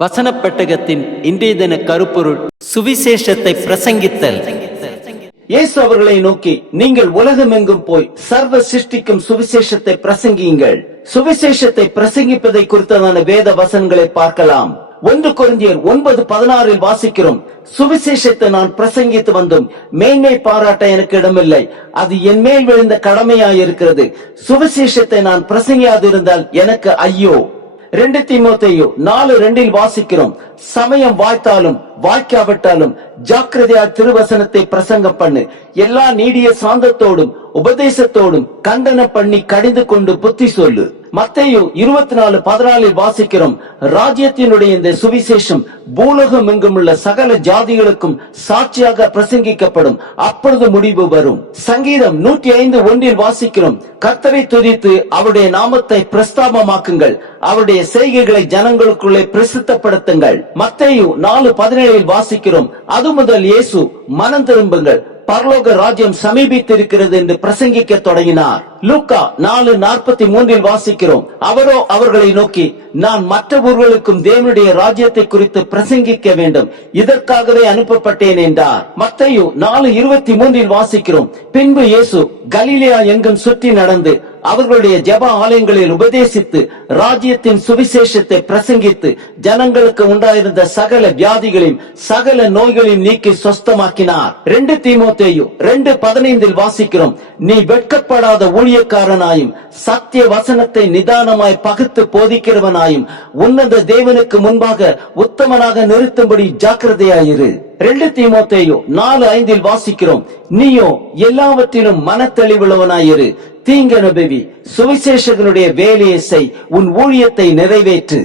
வசனப் பெட்டகத்தின் இன்றைய தின கருப்பொருள் சுவிசேஷத்தை பிரசங்கித்தல். இயேசு அவர்களை நோக்கி நீங்கள் உலகமெங்கும் போய் சர்வ சிருஷ்டிக்கும் சுவிசேஷத்தை பிரசங்கியுங்கள். சுவிசேஷத்தை பிரசங்கிப்பதை குறித்ததான வேத வசனங்களை பார்க்கலாம். ஒன்று கொரிந்தியர் ஒன்பது பதினாறில் வாசிக்கிறோம் சுவிசேஷத்தை நான் பிரசங்கித்து வந்தும் மேன்மை பாராட்ட எனக்கு இடமில்லை. அது என் மேல் விழுந்த கடமையாயிருக்கிறது. சுவிசேஷத்தை நான் பிரசங்கியாதிருந்தால் எனக்கு ஐயோ. ரெண்டு தீமோத்தேயு நாலு ரெண்டில் வாசிக்கிறோம். சமயம் வாய்த்தாலும் வாய்க்காவிட்டாலும் ஜாக்கிரதையா திருவசனத்தை பிரசங்க பண்ணு. எல்லா நீடிய சாந்தத்தோடும் உபதேசத்தோடும் கண்டன பண்ணி கடிந்து கொண்டு புத்தி சொல்லு. மத்தையு இருபத்தி நாலு பதினாலில் வாசிக்கிறோம் ராஜ்யத்தினுடைய இந்த சுவிசேஷம் பூலகம் எங்கும் உள்ள சகல ஜாதிகளுக்கும் சாட்சியாக பிரசங்கிக்கப்படும். அப்பொழுது முடிவு வரும். சங்கீதம் நூற்றி ஐந்து ஒன்றில் வாசிக்கிறோம் கர்த்தரை துதித்து அவருடைய நாமத்தை பிரஸ்தாபமாக்குங்கள். அவருடைய செய்கைகளை ஜனங்களுக்குள்ளே பிரசித்தப்படுத்துங்கள். மத்தையு நாலு பதினேழில் வாசிக்கிறோம் அது முதல் இயேசு மனம் திரும்புங்கள். பரலோக ராஜ்யம் சமீபித்திருக்கிறது என்று பிரசங்கிக்க தொடங்கினார். லூக்கா நாலு நாற்பத்தி மூன்றில் வாசிக்கிறோம். அவரோ அவர்களை நோக்கி நான் மற்ற ஊர்களுக்கும் தேவனுடைய ராஜ்யத்தை குறித்து பிரசங்கிக்க வேண்டும். இதற்காகவே அனுப்பப்பட்டேன் என்றார். மத்தையு நாலு இருபத்தி மூன்றில் வாசிக்கிறோம். பின்பு இயேசு கலீலியா எங்கும் சுற்றி நடந்து அவர்களுடைய ஜப ஆலயங்களில் உபதேசித்து ராஜ்யத்தின் சுவிசேஷத்தை பிரசங்கித்து ஜனங்களுக்கு உண்டாயிருந்த சகல வியாதிகளையும் சகல நோய்களையும் நீக்கி சொஸ்தமாக்கினார். ரெண்டு தீமோத்தேயு ரெண்டு பதினைந்தில் வாசிக்கிறோம். நீ வெட்கப்படாத ஊழியக்காரனாயும் சத்திய வசனத்தை நிதானமாய் பகுத்து போதிக்கிறவனாயும் உன்னத தேவனுக்கு முன்பாக உத்தமனாக நிறுத்தும்படி ஜாக்கிரதையாயிரு. ரெண்டு தீமோத்தேயு நாலு ஐந்தில் வாசிக்கிறோம். நீயோ எல்லாவற்றிலும் மனத்தெளிவுள்ளவனாயிரு. தீங்கனுபவி சுவிசேஷகனுடைய வேலையை செய் உன் ஊழியத்தை நிறைவேற்று.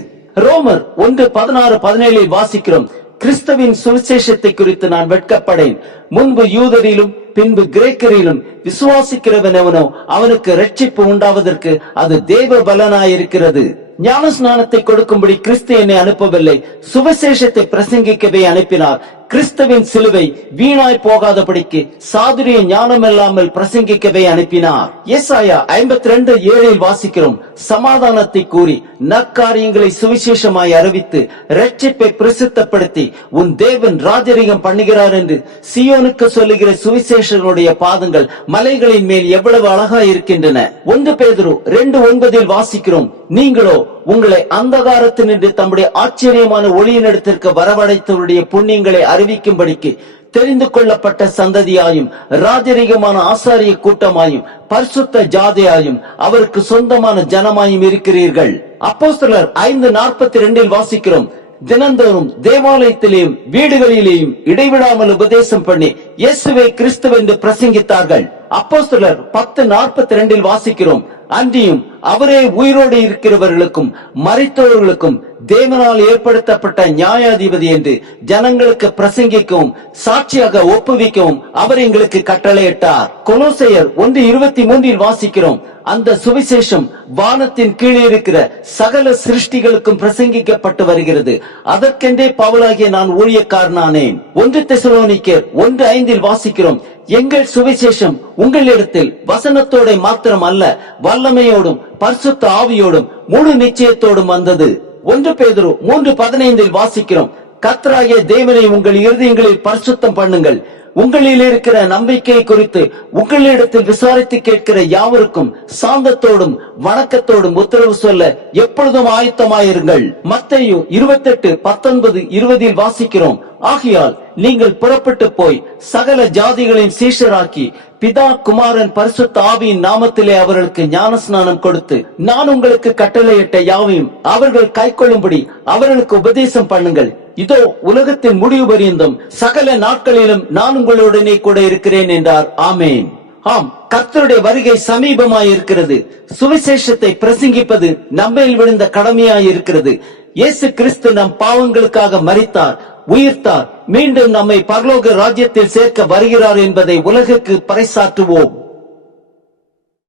ரோமர் ஒன்று பதினாறு பதினேழில் வாசிக்கிறோம் கிறிஸ்தவின் சுவிசேஷத்தை குறித்து நான் வெட்கப்படேன். முன்பு யூதரிலும் பின்பு கிரேக்கரிலும் விசுவாசிக்கிறவன் எவனோ அவனுக்கு ரட்சிப்பு உண்டாவதற்கு அது தேவ பலனாயிருக்கிறது ஞான ஸ்நானத்தை கொடுக்கும்படி கிறிஸ்து என்னை அனுப்பவில்லை. சுவிசேஷத்தை பிரசங்கிக்கவே அனுப்பினார். கிறிஸ்துவின் சிலுவை வீணாய் போகாதபடிக்கு சாதுரிய ஞானம் இல்லாமல் பிரசங்கிக்கவே அனுப்பினார். எஸ்ஆயா ஐம்பத்தி ரெண்டு ஏழில் வாசிக்கிறோம். சமாதானத்தை கூறி நற்காரியங்களை சுவிசேஷமாய் அறிவித்து ரட்சிப்பை பிரசித்தப்படுத்தி உன் தேவன் ராஜரிகம் பண்ணுகிறார் என்று சியோனுக்கு சொல்லுகிற சுவிசேஷனுடைய பாதங்கள் மலைகளின் மேல் எவ்வளவு அழகா இருக்கின்றன. ஒன்று பேதுரு ரெண்டு ஒன்பதில் வாசிக்கிறோம். நீங்களோ உங்களை அந்தகாரத்தினின்று தம்முடைய ஆச்சரியமான ஒளியினிடத்திற்கு வரவழைத்தவருடைய புண்ணியங்களை அறிவிக்கும்படிக்கு தெரிந்து கொள்ளப்பட்ட சந்ததியாயும் ராஜரிகமான ஆசாரிய கூட்டமாயும் பரிசுத்த ஜாதையாயும் அவருக்கு சொந்தமான ஜனமாயும் இருக்கிறீர்கள். அப்போ சிலர் ஐந்து நாற்பத்தி ரெண்டில் வாசிக்கிறோம். தினந்தோறும் தேவாலயத்திலேயும் வீடுகளிலேயும் இடைவிடாமல் உபதேசம் பண்ணி இயேசுவை கிறிஸ்துவென்று பிரசங்கித்தார்கள். அப்போஸ்தலர் பத்து நாற்பத்தி ரெண்டில் வாசிக்கிறோம். அன்றியும் அவரே உயிரோடு இருக்கிறவர்களுக்கும் மறைத்தவர்களுக்கும் தேவனால் ஏற்படுத்தப்பட்ட நியாயாதிபதி என்று ஜனங்களுக்கு பிரசங்கிக்கவும் சாட்சியாக ஒப்புவிக்கவும் அவர் எங்களுக்கு கட்டளையிட்டார். கொலோசையர் ஒன்று இருபத்தி மூன்றில் வாசிக்கிறோம். அந்த சுவிசேஷம் வானத்தின் கீழே இருக்கிற சகல சிருஷ்டிகளுக்கும் பிரசங்கிக்கப்பட்டு வருகிறது. அதற்கென்றே பவுலாகிய நான் ஊழியக்காரனானேன். ஒன்று தெசலோனிக்கர் ஒன்று ஐந்தில் வாசிக்கிறோம். எங்கள் சுவிசேஷம் உங்களிடத்தில் வசனத்தோட மாத்திரம் அல்ல வல்லமையோடும் பரிசுத்த ஆவியோடும் முழு நிச்சயத்தோடும் வந்தது. ஒன்று பேதரு மூன்று பதினைந்தில் வாசிக்கிறோம். கத்ராகிய தேவனை உங்கள் இருதயங்களில் பரிசுத்தம் பண்ணுங்கள். உங்களில் இருக்கிற நம்பிக்கை குறித்து உங்களிடத்தில் விசாரித்து கேட்கிற யாவருக்கும் சாந்தத்தோடும் வணக்கத்தோடும் உத்தரவு சொல்ல எப்பொழுதும் ஆயத்தமாயிருங்கள். இருபத்தி இருபத்தெட்டு பத்தொன்பது இருபதில் வாசிக்கிறோம். ஆகையால் நீங்கள் புறப்பட்டு போய் சகல ஜாதிகளின் சீஷராக்கி பிதா குமாரன் பரிசுத்த ஆவியின் நாமத்திலே அவர்களுக்கு ஞானஸ்நானம் கொடுத்து நான் உங்களுக்கு கட்டளையிட்ட யாவையும் அவர்கள் கைக்கொள்ளும்படி அவர்களுக்கு உபதேசம் பண்ணுங்கள். இதோ உலகத்தின் முடிவு பரியந்தம் சகல நாட்களிலும் நான் உங்களுடனே கூட இருக்கிறேன் என்றார். ஆமேன். ஆம் கர்த்தருடைய வருகை சமீபமாயிருக்கிறது. சுவிசேஷத்தை பிரசங்கிப்பது நம்மையில் விழுந்த கடமையாயிருக்கிறது. இயேசு கிறிஸ்து நம் பாவங்களுக்காக மறித்தார் உயிர்த்தார் மீண்டும் நம்மை பரலோக ராஜ்யத்தில் சேர்க்க வருகிறார் என்பதை உலகுக்கு பறைசாற்றுவோம்.